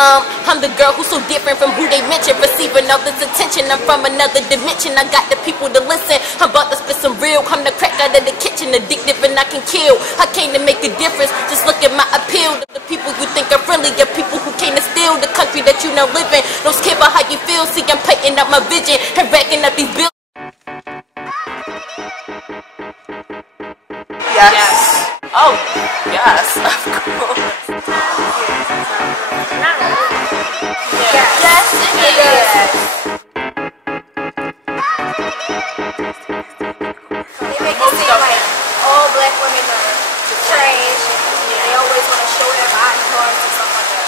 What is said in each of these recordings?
I'm the girl who's so different from who they mention. Receiving all this attention, I'm from another dimension. I got the people to listen. I'm about to spit some real. I'm the crack out of the kitchen, addictive and I can kill. I came to make a difference, just look at my appeal. The people you think are friendly are people who came to steal the country that you now live in. Don't care about how you feel, see I'm painting up my vision and racking up these bills. Yes. Yes. Oh, yes, of course. Yes. Yes. Yes. They make it seem like all black women are trash and they always want to show their body parts and stuff like that.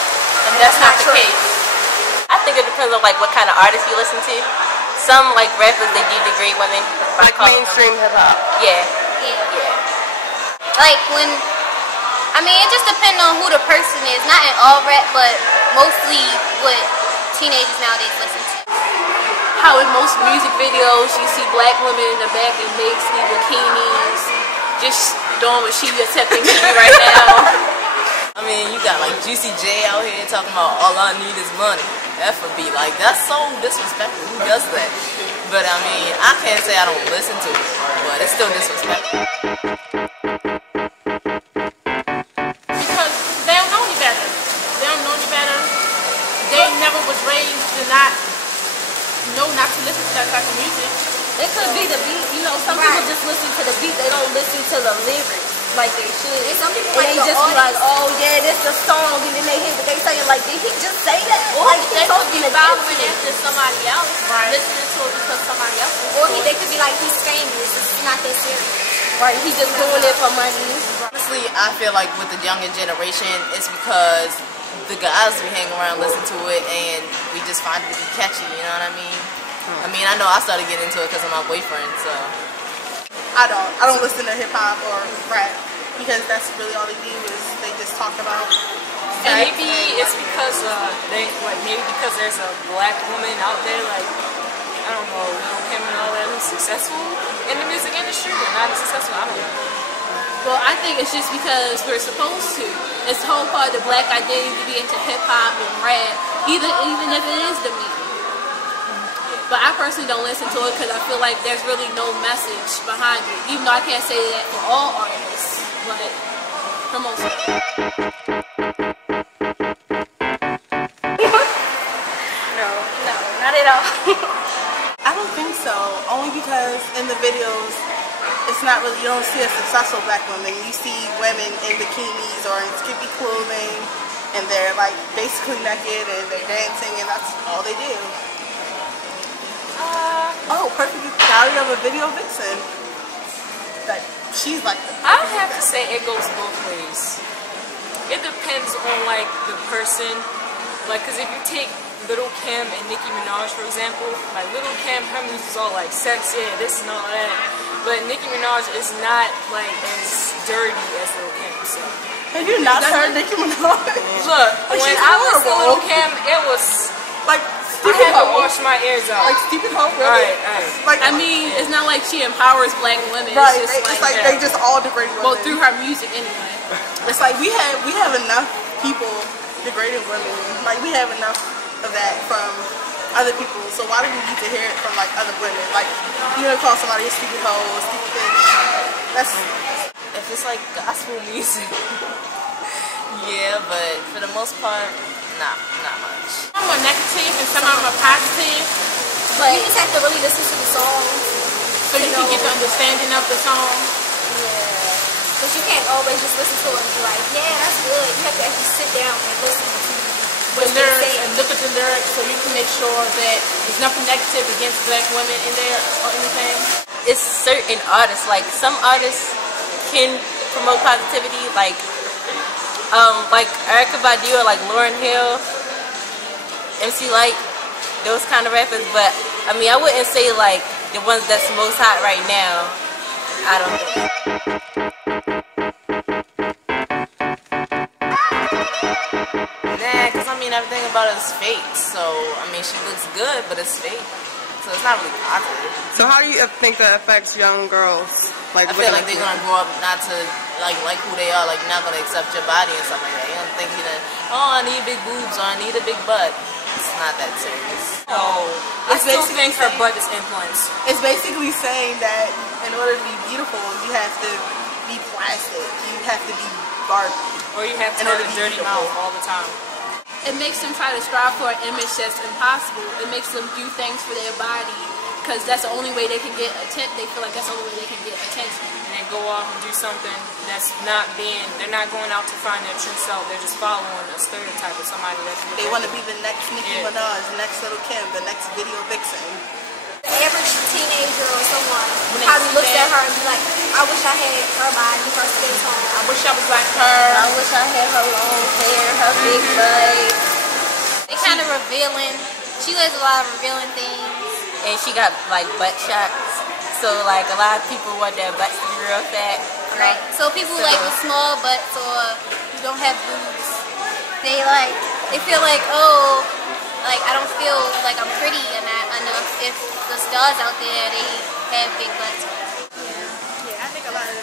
And that's not the case. I think it depends on like what kind of artists you listen to. Some like rappers, they do degrade women. Like mainstream hip hop. Yeah. Yeah. Like when, I mean, it just depends on who the person is. Not in all rap, but mostly what teenagers nowadays listen to. How in most music videos you see black women in the back in basically bikinis, just doing what she attempting to do right now. I mean, you got like Juicy J out here talking about all I need is money. F.A.B. like that's so disrespectful. Who does that? But I mean, I can't say I don't listen to it, but it's still disrespectful. Because they don't know any better. They don't know any better. They never was raised to not to listen to that type of music. It could be the beat, you know, some people just listen to the beat, they don't listen to the lyrics like they should. And some people and they just be like, oh yeah, this the song, and then they hear what they saying, like, did he just say that? Or Like, they could be following it. after somebody else, listening to it because somebody else is Or they could be like, he's famous, it's not that serious. Right, he just doing it for money. Honestly, I feel like with the younger generation, it's because the guys we hang around listen to it and we just find it to be catchy, you know what I mean? I mean, I know I started getting into it because of my boyfriend, so. I don't listen to hip hop or rap because that's really all they do is they just talk about. And maybe it's because maybe because there's a black woman out there like I don't know, Kim and all that who's successful in the music industry or not successful. I don't know. Well, I think it's just because we're supposed to. It's the whole part of the black identity to be into hip hop and rap, even if it is the music. But I personally don't listen to it because I feel like there's really no message behind it. Even though I can't say that for all artists, but for most of them. No, not at all. I don't think so. Only because in the videos, it's not really, you don't see a successful black woman. You see women in bikinis or in skimpy clothing, and they're like basically naked and they're dancing, and that's all they do. Oh, perfect example of a video vixen. That she's like. I have to say it goes both ways. It depends on like the person. Like, cause if you take Little Kim and Nicki Minaj for example, like Little Kim, her music is all like sexy and this and all that, but Nicki Minaj is not like as dirty as Little Kim. So. Have you not heard Nicki Minaj? Look, when I listened to Little Kim, it was like. I had to wash my ears out. Like stupid hoe, really? Right. Like, I mean, it's not like she empowers black women. Right, It's just they just all degrade women. Well, through her music anyway. It's like we have enough people degrading women. Like we have enough of that from other people. So why do we need to hear it from like other women? Like you know, call somebody a stupid hoe, a stupid bitch. That's if it's like gospel music. Yeah, but for the most part, not much. Some are negative and some are positive. But you just have to really listen to the song. So you can get the understanding of the song. Yeah. Because you can't always just listen to it and be like, yeah, that's good. You have to actually sit down and listen to The lyrics and look at the lyrics so you can make sure that there's nothing negative against black women in there or anything. It's certain artists, like some artists can promote positivity, like Erykah Badu or like Lauryn Hill, MC Light, those kind of rappers. But I mean, I wouldn't say like the ones that's most hot right now. I don't think. Nah, cause I mean everything about it is fake. So I mean, she looks good, but it's fake. So it's not really positive. So how do you think that affects young girls? Like I feel like they're gonna grow up not to like who they are, like you're not gonna accept your body and stuff like that. You know, thinking that, oh, I need big boobs or I need a big butt. It's not that serious. Oh, I still think her butt is implants. It's basically saying that in order to be beautiful, you have to be plastic. You have to be Barbie. Or you have to have a dirty mouth all the time. It makes them try to strive for an image that's impossible. It makes them do things for their body because that's the only way they can get attention. They feel like that's the only way they can get attention. And they go off and do something that's not being, they're not going out to find their true self. They're just following a stereotype of somebody that's... They want to be the next Nicki Minaj, the next Little Kim, the next video vixen. The average teenager or someone probably looks at her and be like, I wish I had her body, her skin tone. I wish I was like her. I wish I had her long hair, her big butt. They kind of revealing. She does a lot of revealing things. And she got like butt shots. So like a lot of people want their butts to be real fat. Right. So people like with small butts or who don't have boobs, they feel like, oh, like I don't feel like I'm pretty enough if the stars out there they have big butts. Yeah, I think a lot of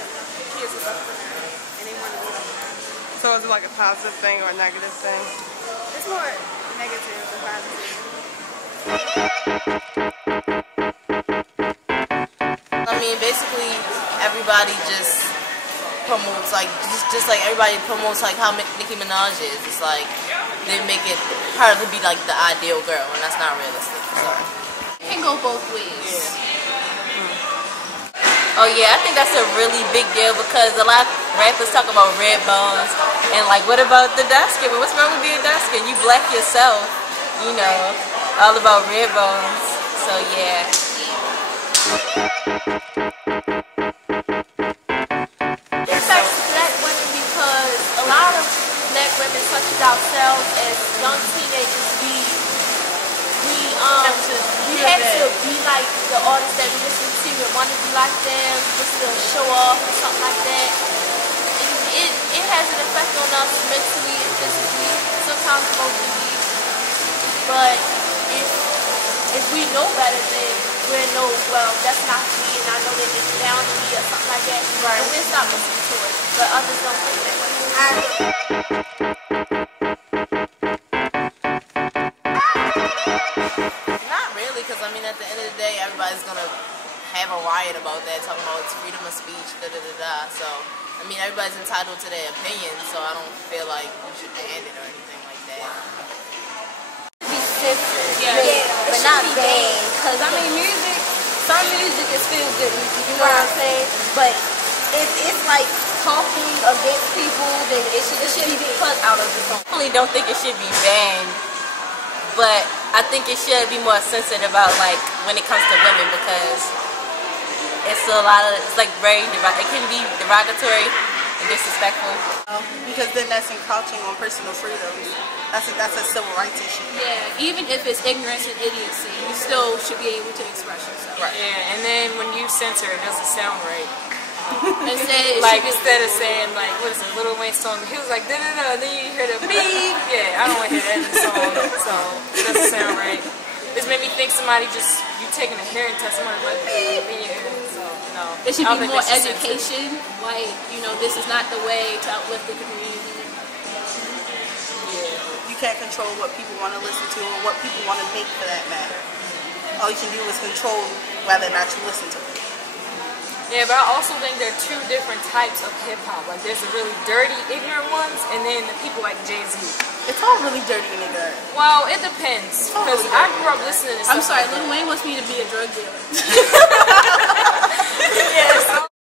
kids are up for her and they want to be like her. So is it like a positive thing or a negative thing? It's more negative than positive. I mean, basically, everybody just promotes like just like everybody promotes like how Nicki Minaj is. It's like they make it her to be like the ideal girl, and that's not realistic. So. It can go both ways. Oh yeah, I think that's a really big deal because a lot of rappers talk about red bones and like, what about the dark skin? What's wrong with being dark skin? You black yourself, you know, all about red bones. So yeah. It affects black women because a lot of black women, such as ourselves, as young teenagers, we had to be like the artists that we listen to and want to be like them, just to show off or something like that. It has an effect on us mentally and physically, sometimes emotionally. But if we know better, then we'll know, well, that's not me, and I know that it's down to me or something like that. Right. And we'll stop listening to it. But others don't think that way. Not really, because I mean, at the end of the day, everybody's gonna have a riot about that, talking about it's freedom of speech, So, I mean, everybody's entitled to their opinion, so I don't feel like we should ban it or anything like that. Be censored, but not banned. Because I mean, some music is feel good music, you know what I'm saying? But if it's like talking against people, then it should be cut out of the song. I really don't think it should be banned, but I think it should be more sensitive about like when it comes to women because it's like very it can be derogatory and disrespectful. Because then that's encroaching on personal freedoms. That's a civil rights issue. Yeah, even if it's ignorance and idiocy, you still should be able to express yourself. Right. Yeah, and then when you censor, it doesn't sound right. Instead of saying like, what is it, Lil Wayne's song? He was like, da da da, and then you hear the beep. Yeah, I don't want to hear that in the song, so it doesn't sound right. This made me think somebody you taking a hearing test, somebody like beep in your ear. So no, it should be more education. Like, you know, this is not the way to uplift the community. Yeah, you can't control what people want to listen to or what people want to make for that matter. All you can do is control whether or not you listen to it. Yeah, but I also think there are two different types of hip-hop. Like, there's the really dirty, ignorant ones, and then the people like Jay-Z. It's all really dirty and ignorant. Well, it depends. Because I grew up listening to stuff. I'm sorry, like Lil Wayne wants me to be a drug dealer.